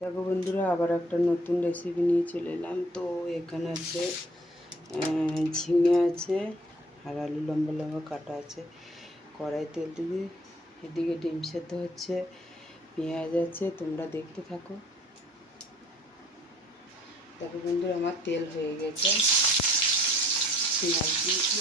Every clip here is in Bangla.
দেখো বন্ধুরা, আবার একটা নতুন রেসিপি নিয়ে চলে এলাম। তো এখানে আছে ঝিঙে আছে, আর আলু লম্বা লম্বা কাটা আছে। কড়াই তেল দিয়ে এদিকে ডিম সেদ্ধ হচ্ছে, পেঁয়াজ আছে, তোমরা দেখতে থাকো। দেখো বন্ধুরা, আমার তেল হয়ে গেছে, পেঁয়াজ দিয়েছি।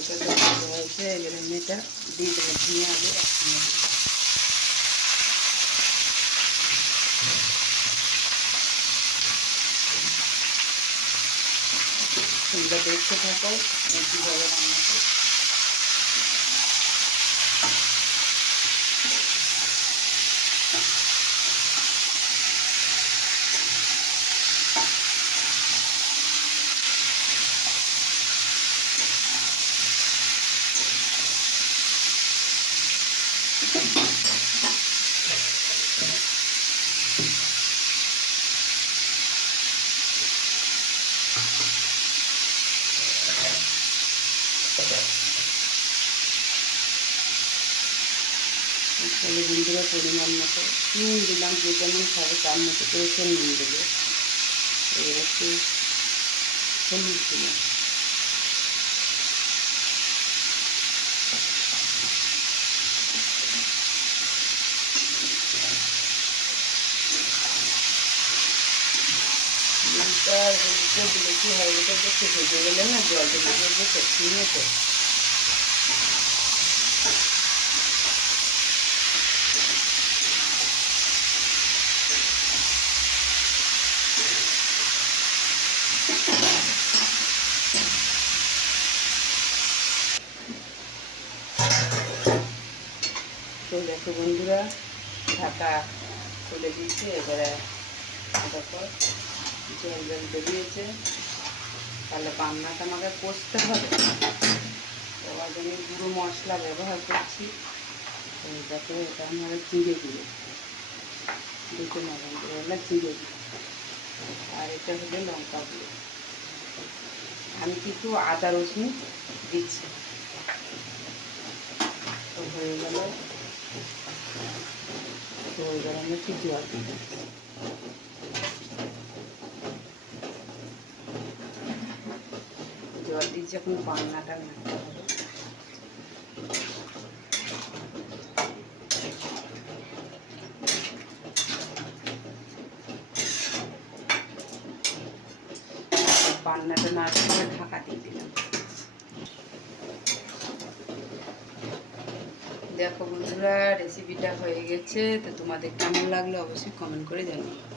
এটা হয়েছে, এবার আমি এটা দিয়ে দেবো ঝিঙে আলু একসঙ্গে। তোমরা দেখতে থাকো কীভাবে রান্না করছি। তাহলে বন্ধুরা, পরিমাণ মতো নুন দিলাম, যে যেমন খাবে তার মতো করেছে নুন দেবো। এবার একটু হলুদ দিলাম, নুনটা হলুদটা দিলে কি হয়, এটা একটু ভেজে গেলে না জলটা ভেজে গেলে সত্যি তো। তো দেখো বন্ধুরা, ঢাকা খুলে দিয়েছে। এবারে দেখো জল জল বেরিয়েছে। তাহলে বান্নাটা আমাকে কষতে হবে। এবার আমি গুঁড়ো মশলা ব্যবহার করছি। দেখো, এটা আমার জিরে গুঁড়ো, দুটো না বন্ধুরা, জিরে গুঁড়ো, আর এটা হলো লঙ্কা গুঁড়ো। আমি কিন্তু আদা রসুন দিচ্ছি। তো হয়ে গেল, তো এবার আমি একটু জল দিই। জল দিয়ে যখন বান্নাটা নাড়তে হবে, বান্নাটা নাড়তে হবে, ঢাকা দিয়ে দিলাম। দেখো বন্ধুরা, রেসিপিটা হয়ে গেছে। তো তোমাদের কেমন লাগলো অবশ্যই কমেন্ট করে জানিও।